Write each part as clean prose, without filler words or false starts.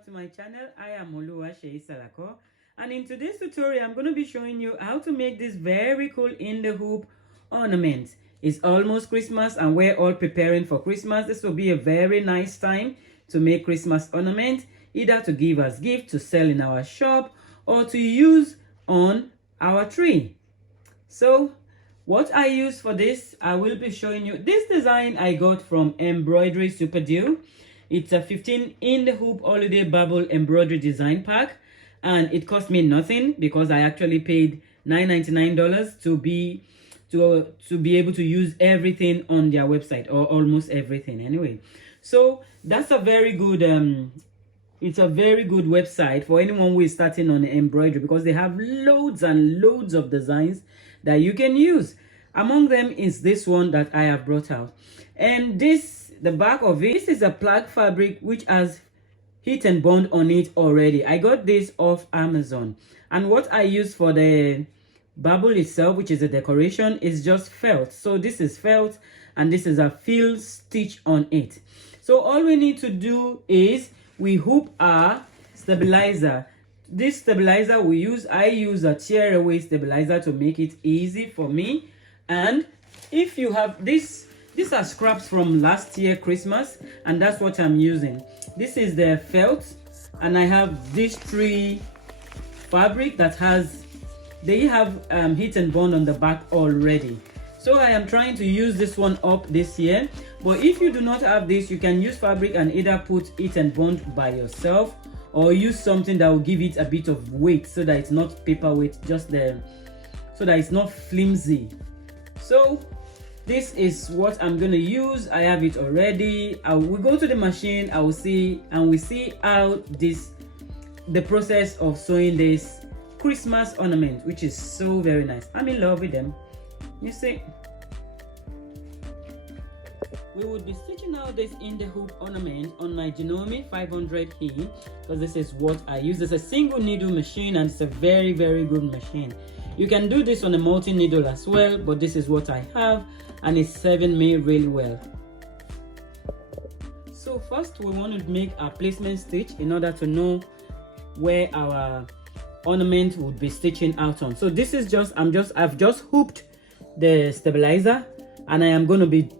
back to my channel. I am Oluwaseyi Salako, and in today's tutorial I'm going to be showing you how to make this very cool in the hoop ornament. It's almost Christmas and we're all preparing for Christmas. This will be a very nice time to make Christmas ornament, either to give as gift, to sell in our shop, or to use on our tree. So what I use for this, I will be showing you. This design I got from Embroidery Superdeal. It's a 15 in the hoop holiday bubble embroidery design pack, and it cost me nothing because I actually paid $9.99 to be able to use everything on their website, or almost everything anyway. So that's a very good it's a very good website for anyone who is starting on embroidery, because they have loads and loads of designs that you can use. Among them is this one that I have brought out, and the back of it, this is a plaid fabric which has heat and bond on it already. I got this off Amazon, and what I use for the bubble itself, which is a decoration, is just felt. So this is felt, and this is a fill stitch on it. So all we need to do is we hoop our stabilizer. This stabilizer I use a tear away stabilizer to make it easy for me. And if you have these are scraps from last year Christmas, and that's what I'm using. This is the felt, and I have this three fabric that they have heat and bond on the back already. So I am trying to use this one up this year. But if you do not have this, you can use fabric and either put heat and bond by yourself, or use something that will give it a bit of weight so that it's not paperweight, so that it's not flimsy. So this is what I'm gonna use. I have it already. I will go to the machine. I will see, and we see how the process of sewing this Christmas ornament, which is so very nice. I'm in love with them. You see, we would be stitching out this in the hoop ornament on my Janome 500E, because this is what I use. It's a single needle machine, and it's a very, very good machine. You can do this on a multi needle as well, but this is what I have, and it's serving me really well. So first we want to make our placement stitch in order to know where our ornament would be stitching out on. So this is I've just hooped the stabilizer, and I am going to be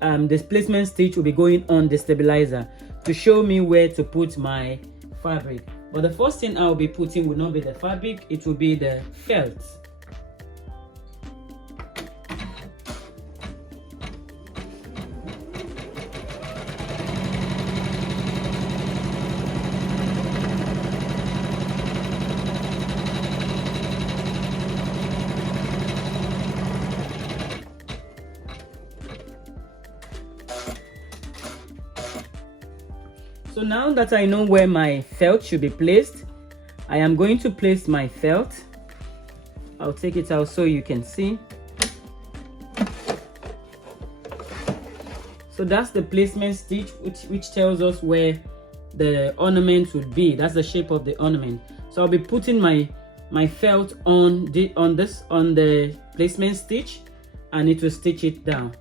this placement stitch will be going on the stabilizer to show me where to put my fabric. But the first thing I will be putting will not be the fabric, it will be the felt. So now that I know where my felt should be placed, I am going to place my felt. I'll take it out so you can see. So that's the placement stitch, which tells us where the ornament would be. That's the shape of the ornament. So I'll be putting my felt on the placement stitch, and it will stitch it down.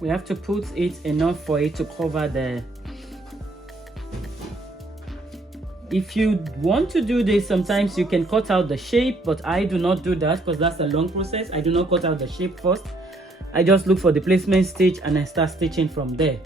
We have to put it enough for it to cover the... If you want to do this, sometimes you can cut out the shape, but I do not do that because that's a long process. I do not cut out the shape first. I just look for the placement stitch and I start stitching from there.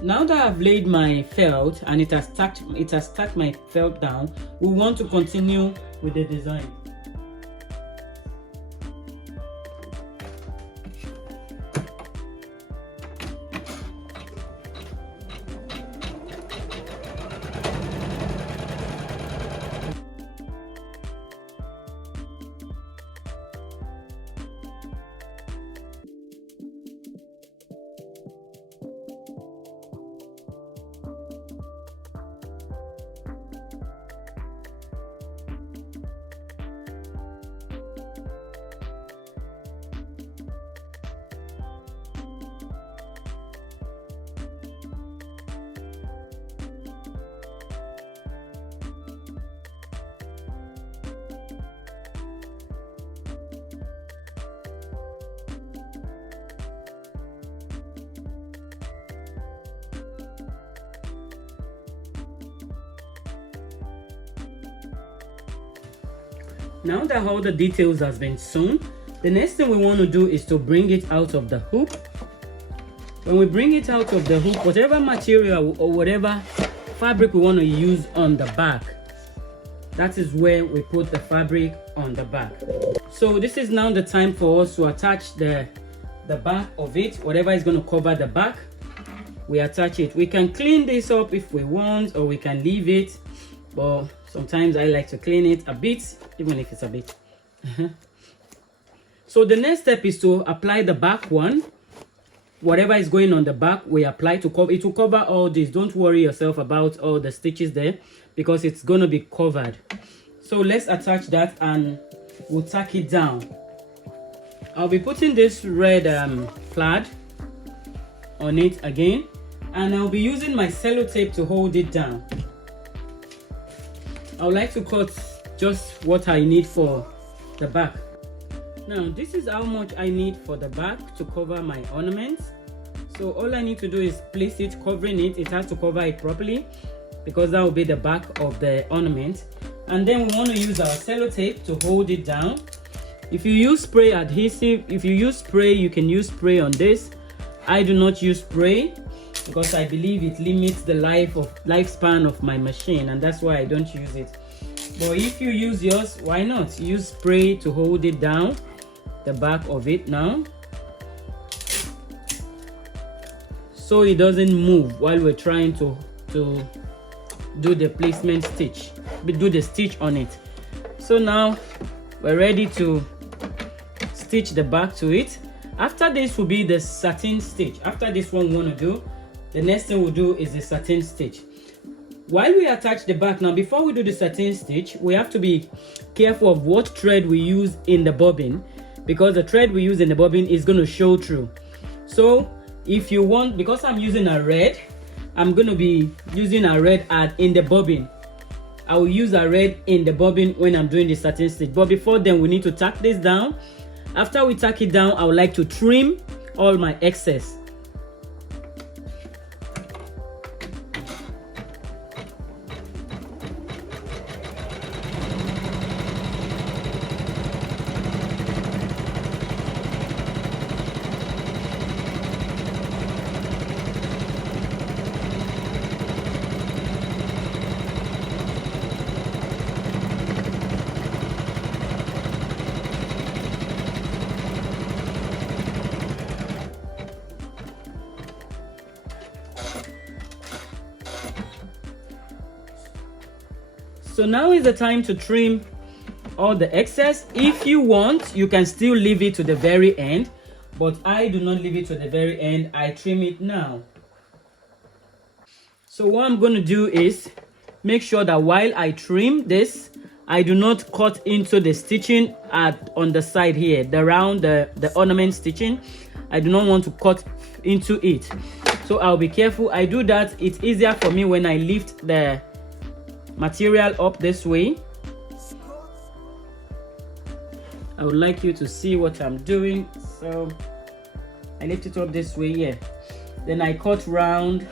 Now that I've laid my felt and it has stacked my felt down, we want to continue with the design. Now that all the details has been sewn, the next thing we want to do is to bring it out of the hoop. When we bring it out of the hoop, whatever material or whatever fabric we want to use on the back, that is where we put the fabric on the back. So this is now the time for us to attach the back of it. Whatever is going to cover the back, we attach it. We can clean this up if we want, or we can leave it, but sometimes I like to clean it a bit, even if it's a bit. So the next step is to apply the back one. Whatever is going on the back, we apply to cover it. Will cover all this. Don't worry yourself about all the stitches there, because it's going to be covered. So let's attach that and we'll tack it down. I'll be putting this red plaid on it again, and I'll be using my sellotape to hold it down. I would like to cut just what I need for the back. Now this is how much I need for the back to cover my ornaments. So all I need to do is place it, covering it. It has to cover it properly, because that will be the back of the ornament. And then we want to use our sellotape to hold it down. If you use spray adhesive, if you use spray, you can use spray on this. I do not use spray because I believe it limits the lifespan of my machine, and that's why I don't use it. But if you use yours, why not use spray to hold it down, the back of it now, so it doesn't move while we're trying to do the placement stitch, do the stitch on it. So now we're ready to stitch the back to it. After this will be the satin stitch. After this one we want to do, the next thing we'll do is the satin stitch. While we attach the back, now before we do the satin stitch, we have to be careful of what thread we use in the bobbin, because the thread we use in the bobbin is going to show through. So if you want, because I'm using a red, I'm going to be using a red in the bobbin. I will use a red in the bobbin when I'm doing the satin stitch. But before then, we need to tack this down. After we tack it down, I would like to trim all my excess. So now is the time to trim all the excess. If you want, you can still leave it to the very end, but I do not leave it to the very end. I trim it now. So what I'm going to do is make sure that while I trim this, I do not cut into the stitching on the side here, around the ornament stitching. I do not want to cut into it. So I'll be careful. I do that. It's easier for me when I lift the material up this way. I would like you to see what I'm doing. So I lift it up this way here, then I cut round.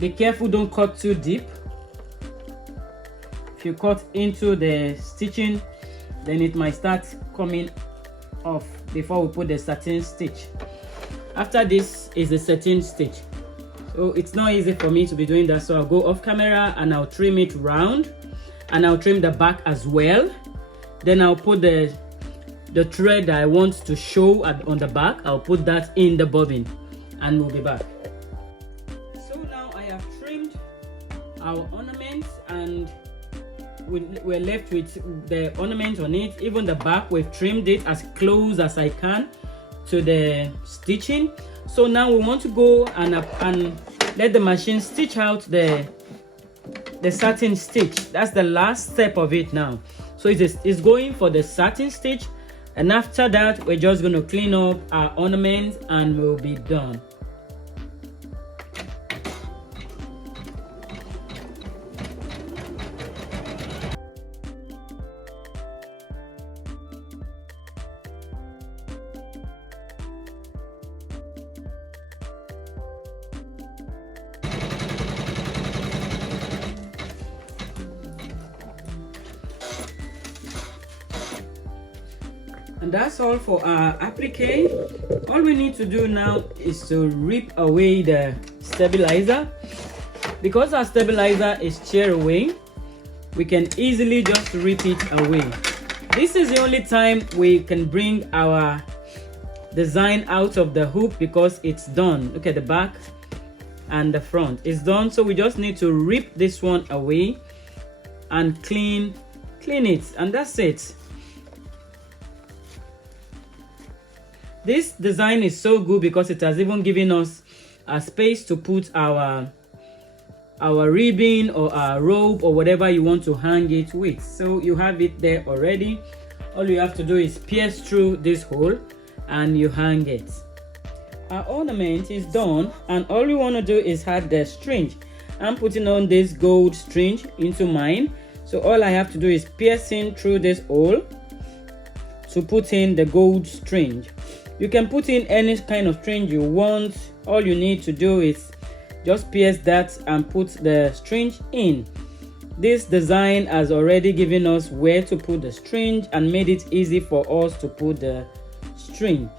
Be careful, don't cut too deep. If you cut into the stitching, then it might start coming off before we put the satin stitch. After this is the satin stitch. So it's not easy for me to be doing that, so I'll go off camera and I'll trim it round, and I'll trim the back as well. Then I'll put the thread that I want to show on the back. I'll put that in the bobbin and we'll be back. So now I have trimmed our ornaments, and we're left with the ornament on it. Even the back, we've trimmed it as close as I can to the stitching. So now we want to go and let the machine stitch out the satin stitch. That's the last step of it now. So it's going for the satin stitch, and after that we're just going to clean up our ornaments and we'll be done. And that's all for our applique. All we need to do now is to rip away the stabilizer. Because our stabilizer is tear away, we can easily just rip it away. This is the only time we can bring our design out of the hoop, because it's done. Look at the back and the front, it's done. So we just need to rip this one away and clean it, and that's it. This design is so good because it has even given us a space to put our ribbon or our rope or whatever you want to hang it with. So you have it there already. All you have to do is pierce through this hole and you hang it. Our ornament is done, and all we want to do is add the string. I'm putting on this gold string into mine, so all I have to do is pierce in through this hole to put in the gold string. You can put in any kind of string you want. All you need to do is just pierce that and put the string in. This design has already given us where to put the string and made it easy for us to put the string.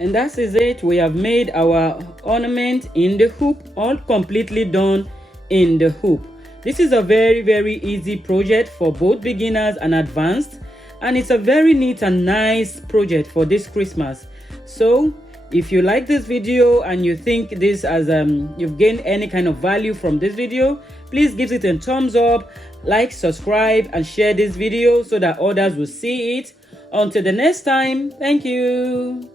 And that is it. We have made our ornament in the hoop, all completely done in the hoop. This is a very easy project for both beginners and advanced, and it's a very neat and nice project for this Christmas. So if you like this video and you think this as you've gained any kind of value from this video, please give it a thumbs up, like, subscribe, and share this video so that others will see it. Until the next time, thank you.